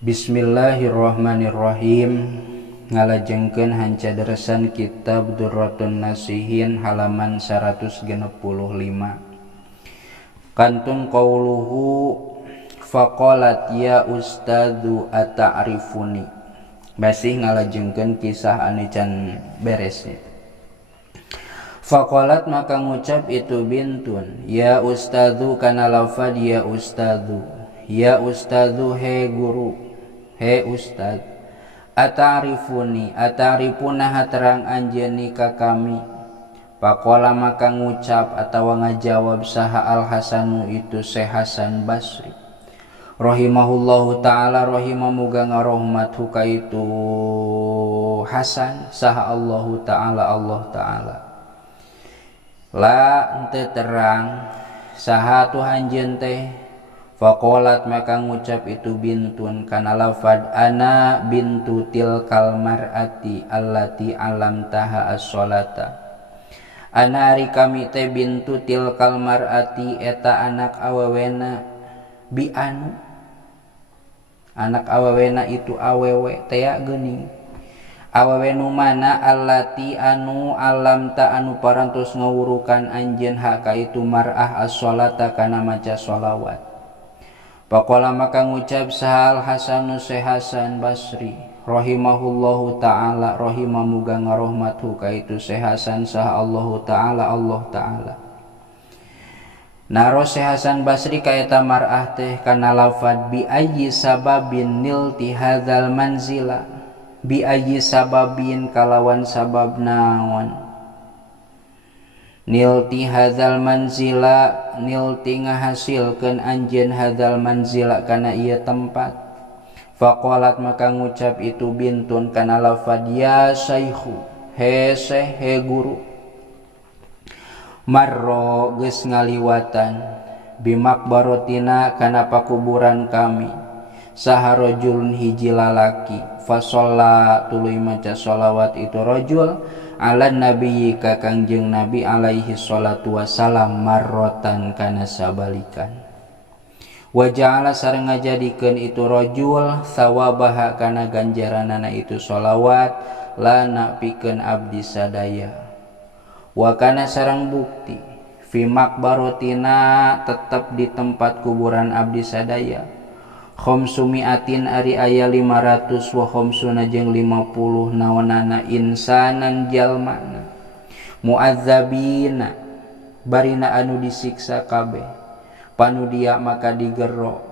Bismillahirrahmanirrahim. Ngalajengkeun hancadaresan kitab Durratun Nasihin halaman 165. Kantun qauluhu faqalat ya ustadzu ata'rifuni. Basih ngalajengkeun kisah anu can beresnya. Faqalat maka ngucap itu bintun, ya ustadzu kana lafad ya ustadzu. Ya ustadzu he guru, he ustad. Ata'rifuni, ata'rifuna haterang anjeun ka kami. Faqala maka ngucap atawa ngajawab saha Al Hasanu itu Syekh Hasan Basri. Rahimahullahu ta'ala, rahimamuga ngarohmatu ka itu Hasan saha Allahu ta'ala, Allah ta'ala. La ente terang saha Tuhan jente. Faqalat maka ngucap itu bintun kana lafad ana bintu tilkal mar'ati allati alamtaha as-sholata. Ana ari kami teh bintu tilkal mar'ati eta anak awewena bi anu. Anak awewena itu awewe teh geuning. Awewe nu mana allati anu alamta anu parantos ngawurukan anjeun haka itu mar'ah as-sholata kana maca sholawat. Faqala maka ngucap sahal Hasanu Syekh Hasan Basri rahimahullahu ta'ala, rahimamuga ngarohmatu ka itu Syekh Hasan saha Allahu ta'ala, Allah ta'ala. Naro Syekh Hasan Basri ka eta mar'ah teh kana lafad bi ayyi sababin nilti hadzal manzila. Bi ayyi sababin kalawan sabab naon nilti hadzal manzila, nilti ngahasilkeun anjeun hadzal manzila kana ieu tempat. Faqalat maka ngucap itu bintun kana lafad ya syaikhu, he syekh, he guru. Marro geus ngaliwatan bimakbarotina kana pakuburan kami. Saha rajulun hiji lalaki, fa shalla tuluy maca sholawat itu rajul ala nabi ka kangjeng nabi alaihi salatu wassalam marrotan kana sabalikan. Wa ja'ala sareng ngajadikeun itu rajul sawabaha kana ganjaranana itu sholawat lana pikeun abdi sadaya. Wa kana sareng bukti fi makbarotina tetep di tempat kuburan abdi sadaya. Khomsumiatin ari aya 500 wa khomsuna jeung 50 naonana insanan jalmana muadzabina barina anu disiksa kabeh panudia maka digero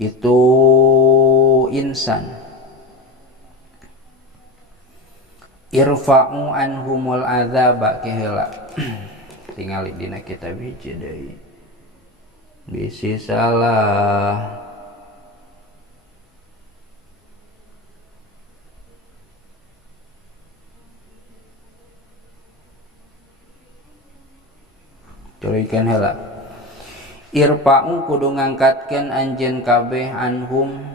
itu insan. Irfa'u anhumul adzaba keheula tingali dina kitab hiji deui bisi salah turikeun heula. Irfa'u kudu ngangkatkeun anjeun kabeh anhum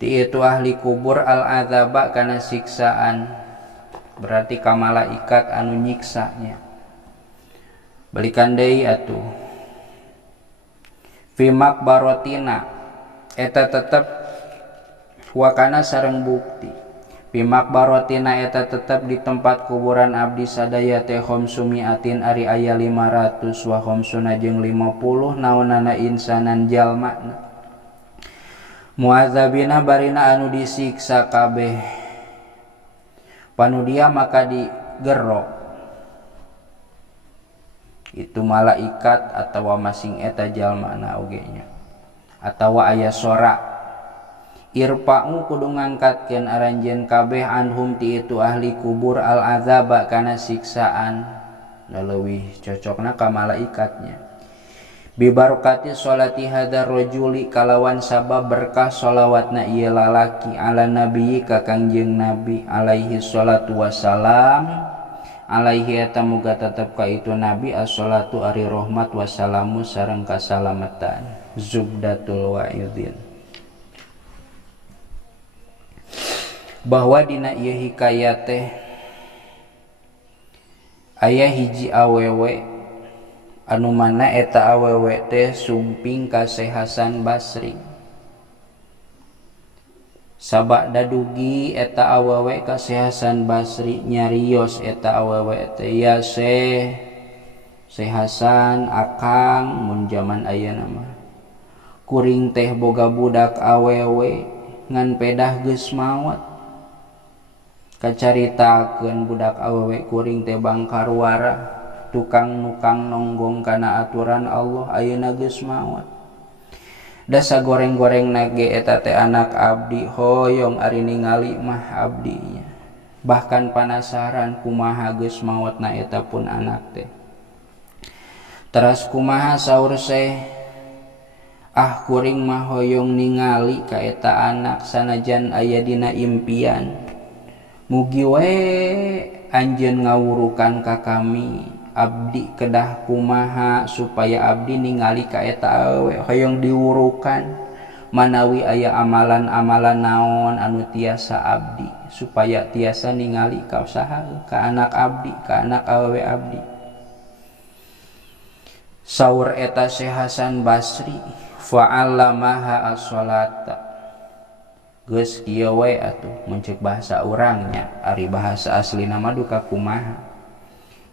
ti itu ahli kubur al adzaba kana siksaan, berarti ka malaikat anu nyiksanya. Balikan deui atuh fi makbarotina eta tetep wakana sareng bukti fi makbarotina eta tetep di tempat kuburan abdi sadaya teh khomsumiatin ari aya 500 wa khomsuna jeung 50 naonana insanan jalmana muadzabina barina anu disiksa kabeh panudia maka digero itu malaikat atawa masing eta jalmana ogenya atawa aya sora. Irfa'u kudu ngangkatkeun aranjeun kabeh anhum ti itu ahli kubur al azaba kana siksaan, leuwih cocokna ka malaikatnya. Bibarokati sholati hadar rajuli kalawan sabab berkah sholawatna ieu lalaki ala nabi ka kangjeng nabi alaihi salatu wassalam. Alaihi eta muga tetep ka itu nabi as-sholatu ari rahmat wassalamu sareng kasalamatan. Zubdatul wa'idin. Bahwa dina ieu hikayat teh aya hiji awewe anu mana eta awewe teh sumping ka Syekh Hasan Basri. Sabada dugi eta awewe ka Syekh Hasan Basri nyarios eta awewe teh, ya Syekh Hasan akang mun zaman ayeuna mah kuring teh boga budak awewe ngan pedah geus maot. Kacaritakeun budak awewe kuring teh bangkarwara tukang nukang nonggong kana aturan Allah ayeuna geus maot. Da sagoreng-goreng nage eta teh anak abdi hoyong ari ningali mah abdinya. Bahkan penasaran kumaha geus maotna eta pun anak teh. Teras kumaha saur Syekh, ah kuring mah hoyong ningali ka eta anak sanajan aya dina impian. Mugi we anjeun ngawurukan ka kami abdi kedah kumaha supaya abdi ningali ka eta awewe hoyong diwurukan manawi aya amalan-amalan naon anu tiasa abdi supaya tiasa ningali ka usaha ka anak abdi ka anak awewe abdi. Saur eta Syekh Hasan Basri fa'allamaha as-sholata. Geus kieu we atuh mun ceuk bahasa urangnya ari bahasa aslina mah duka kumaha.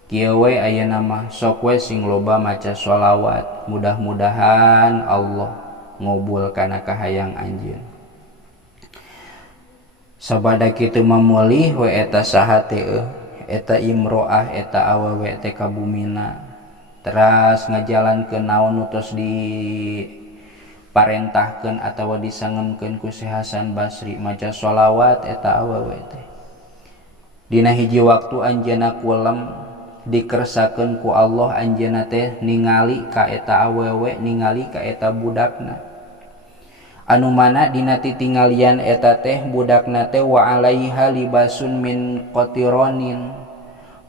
Kieu we ayeuna mah sok we sing loba maca sholawat, mudah-mudahan Allah ngobul kana kahayang anjeun. Sabada kitu mamulih we eta saha teh eta imroah eta awewe teh ka bumina. Teras ngajalankeun naon nu tos di parentahkeun atawa disangemkeun ku Syekh Hasan Basri maca sholawat eta awewe teh. Dina hiji waktu anjeunna kulem dikersakeun ku Allah anjeunna teh ningali ka eta awewe ningali ka eta budakna. Anu mana dina titinggalian eta teh budakna teh wa alaiha libasun min qatironin,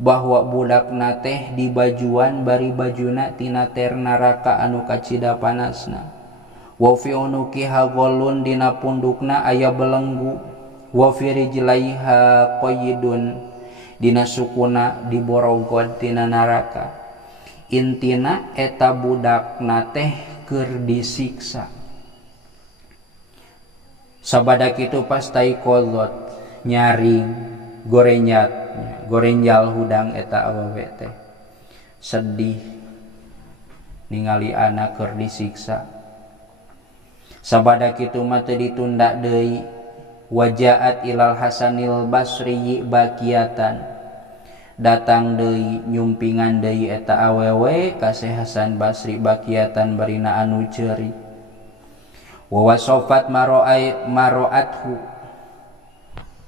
bahwa budakna teh di bajuan bari bajuna tina ter neraka anu kacida panasna. Wa fi unukiha ghalun dina pundukna aya belenggu. Wa fi rijlaiha qaydun dina sukuna diborogod tina neraka. Intina eta budakna teh keur disiksa. Sabada kitu pas taiqodzot nyaring gorenjal hudang eta awewe teh sedih ningali anak keur disiksa. Sabada kitu mah teu ditunda deui, wajaat ilal Hasanil Basri bakiatan, datang deui nyumpingan deui eta awewe ka Syekh Hasan Basri bakiatan barina anu ceuri. Wa wasofat maroathu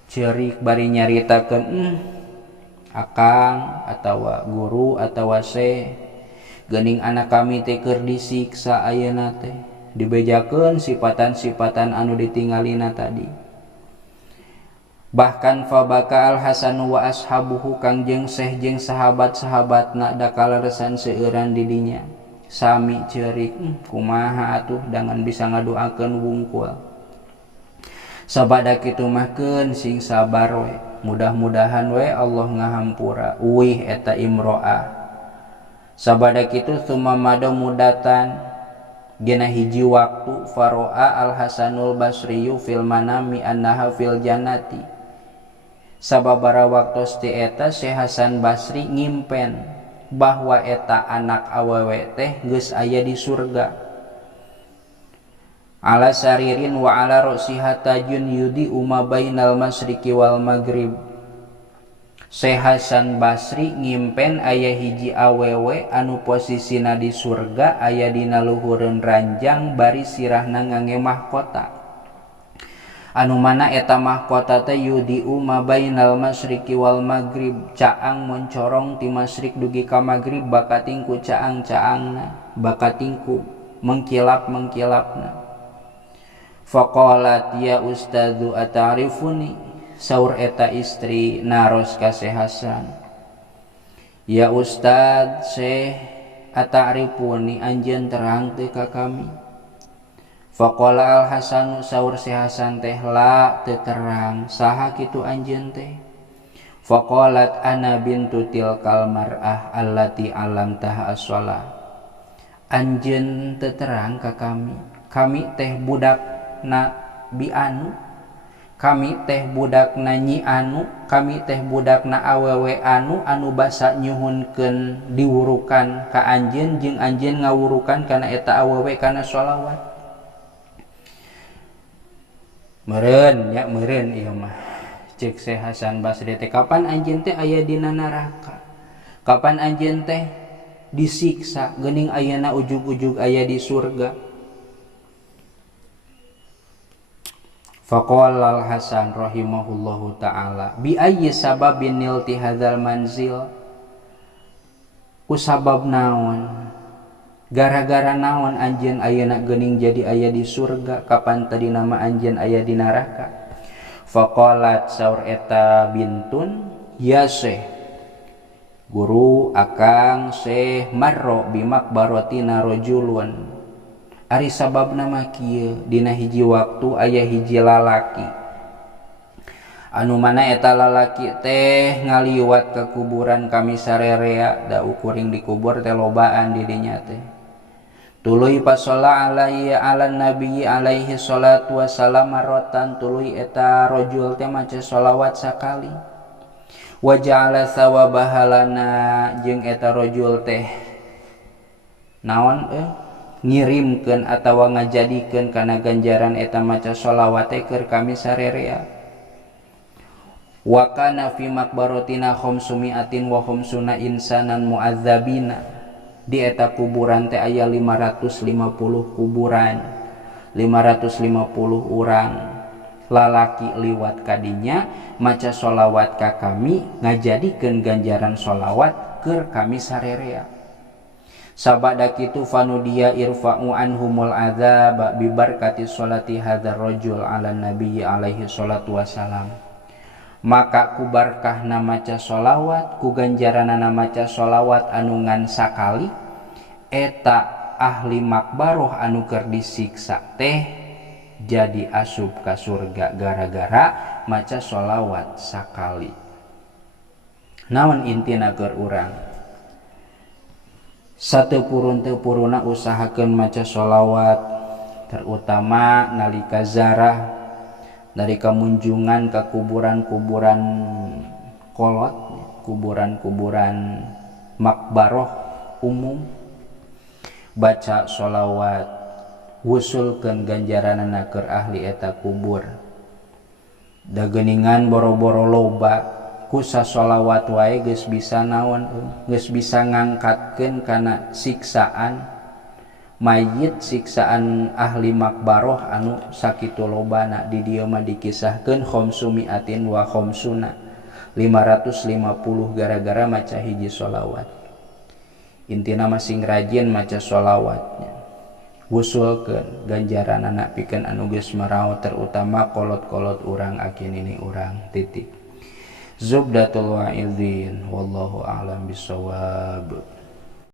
ceurik bari nyaritakeun akang atawa guru atawa Syekh geuning anak kami teh keur disiksa ayeuna teh, dibejakeun sifatan-sifatan anu ditinggalina tadi. Bahkan fabaka al Hasan wa ashabuhu kangjeng Syekh jeung sahabat-sahabatna da kaleresan seueuran di dinya. Sami ceurik kumaha atuh dangan bisa ngadoakeun wungkul. Sabada kitu mah keun sing sabar we, mudah-mudahan we Allah ngahampura uih eta imroah. Sabada kitu sumamada mudatan gena hiji waktu faro'a al Hasanul Basriyu fil manami annaha fil jannati. Sababara waktos ti eta Syekh Hasan Basri ngimpen bahwa eta anak awewe teh geus aya di surga. Ala saririn wa ala ra'siha tajun yudi uma bainal masyriqi wal maghrib. Syekh Hasan Basri ngimpen aya hiji awewe anu posisina di surga aya dina luhureun ranjang bari sirahna ngangge mahkota. Anu mana eta mahkota teh yudi uma bainal masyriqi wal maghrib, caang mencorong ti masyriq dugi ka maghrib bakatingku caang-caangna, bakatingku mengkilap-mengkilapna. Faqalat ya ustadzu atarifuni, saur eta istri naros ka Syekh Hasan. Ya ustad Syekh atarifuni anjeun terang teh ka kami. Faqala al Hasanu, saur Syekh Hasan teh la teu terang saha kitu anjeun teh. Faqalat ana bintu tilkal mar'ah allati alamtaha as-shalah. anjeun teu terang ka kami teh budakna bi anu, kami teh budakna nyi anu, kami teh budakna awewe anu basa nyuhunkeun diwurukan ka anjeun jeung anjeun ngawurukan kana eta awewe kana sholawat. Meureun nya meureun ieu mah ceuk Syekh Hasan Basri teh, kapan anjeun teh aya dina neraka, kapan anjeun teh disiksa geuning ayeuna ujug-ujug aya di surga. Faqala Al-Hasan rahimahullahu ta'ala bi ayyi sababin nilti hadzal manzil, ku sabab naon, gara-gara naon anjeun ayeuna geuning jadi aya di surga, kapan tadi nama anjeun aya di neraka. Faqalat saur eta bintun, ya Syekh guru akang Syekh marro bimakbaratina rajulun, ari sababna mah kieu, dina hiji waktu aya hiji lalaki anu mana eta lalaki teh ngaliwat ke kuburan kami sarerea, da ukuring dikubur teh lobaan di dinya teh. Tuluy pasalla alaihi ala nabi alaihi salatu wassalam marratan, tuluy eta rajul teh maca sholawat sakali. Wa ja'ala thawabaha lana, jeung eta rajul teh naon ngirimkeun atawa ngajadikeun kana ganjaran eta maca sholawat teh keur kami sarerea. Wa kana fi maqbaratina khamsumi'atin wa khamsuna insanan mu'adzabina, di eta kuburan teh aya 550 kuburan, 550 urang lalaki liwat kadinya maca sholawat ka kami, ngajadikeun ganjaran sholawat keur kami sarerea. Sabada kitu fanudia irfa'u anhumul adzab bi barkati sholati hadzal rajul ala nabi alaihi salatu wassalam, maka ku barkahna maca sholawat, ku ganjaranana maca sholawat anu ngan sakali, eta ahli makbaroh anu keur disiksa teh jadi asup ka surga gara-gara maca sholawat sakali. Naon intina keur urang? Satepurun-tepuruna usahakeun maca sholawat, terutama nalika zarah dari kemunjungan ke kuburan-kuburan kolot, kuburan-kuburan makbaroh umum, baca sholawat, wusulkeun ganjaranana keur ahli eta kubur. Da geuningan boro-boro loba ku sasholawat wae geus bisa naon, geus bisa ngangkatkeun kana siksaan mayit, siksaan ahli makbaroh anu sakitu lobana. Di dieu mah dikisahkeun khamsumi'atin wa khamsuna, 550 gara-gara maca hiji sholawat. Intina masing rajin maca sholawatnya, wusulkeun ganjaranana pikeun anu geus maraos, terutama kolot-kolot urang akin ini urang. Titik. Zubdatul wa'idhin wallahu a'lam bissawab.